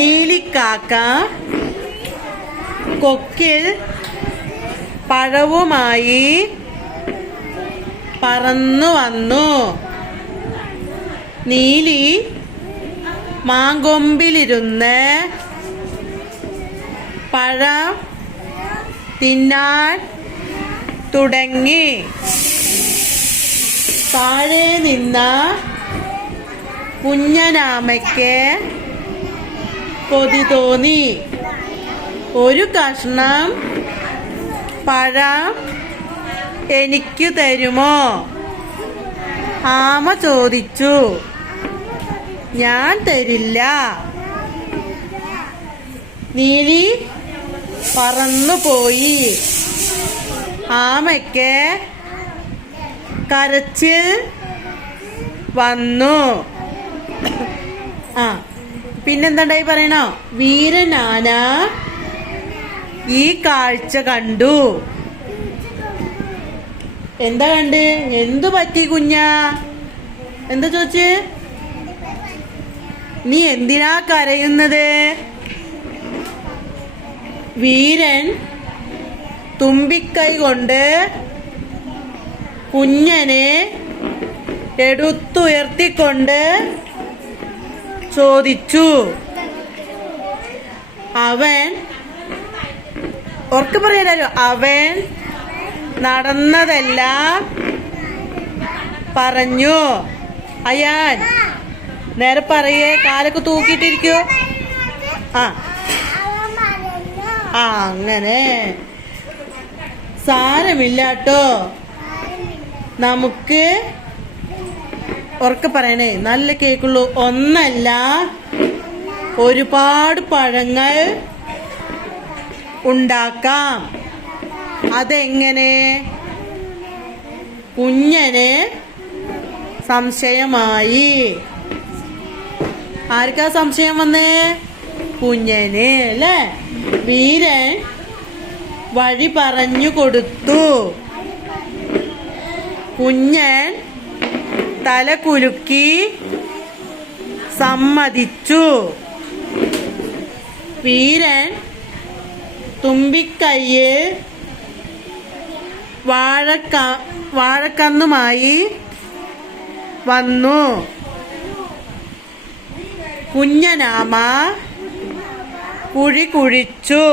നീലിക്കാക്ക കൊക്കിൽ പഴവുമായി പറന്നു വന്നു. നീലി മാങ്കൊമ്പിലിരുന്ന് പഴം തിന്നാൻ തുടങ്ങി. താഴെ നിന്ന കുഞ്ഞനാമയ്ക്ക് കൊതി തോന്നി. ഒരു കഷ്ണം പഴം എനിക്ക് തരുമോ? ആമ ചോദിച്ചു. ഞാൻ തരില്ല. നീലി പറന്നുപോയി. ആമയ്ക്ക് കരച്ചിൽ വന്നു. പിന്നെന്തായി പറയണോ? വീരനാന ഈ കാഴ്ച കണ്ടു. എന്താ കണ്ട്? എന്തു പറ്റി കുഞ്ഞാ? എന്താ ചോദിച്ച്? നീ എന്തിനാ കരയുന്നത്? വീരൻ തുമ്പിക്കൈ കൊണ്ട് കുഞ്ഞനെ എടുത്തുയർത്തിക്കൊണ്ട് ചോദിച്ചു. അവൻ ഓർക്ക് പറയാലോ. അവൻ നടന്നതെല്ലാം പറഞ്ഞു. അയാൻ നേരെ പറയേ, കാലൊക്കെ തൂക്കിയിട്ടിരിക്കൂ. അങ്ങനെ സാരമില്ലാട്ടോ. നമുക്ക് ഉറക്കെ പറയണേ, നല്ല കേക്കുള്ളൂ. ഒന്നല്ല, ഒരുപാട് പഴങ്ങൾ ഉണ്ടാക്കാം. അതെങ്ങനെ? കുഞ്ഞന് സംശയമായി. ആർക്കാ സംശയം വന്നേ? കുഞ്ഞന് അല്ലേ? വീരൻ വഴി പറഞ്ഞു കൊടുത്തു. കുഞ്ഞൻ തല കുലുക്കി സമ്മതിച്ചു. വീരൻ തുമ്പിക്കൈയിൽ വാഴക്കന്നുമായി വന്നു. കുഞ്ഞനാമ കുഴി കുഴിച്ചു.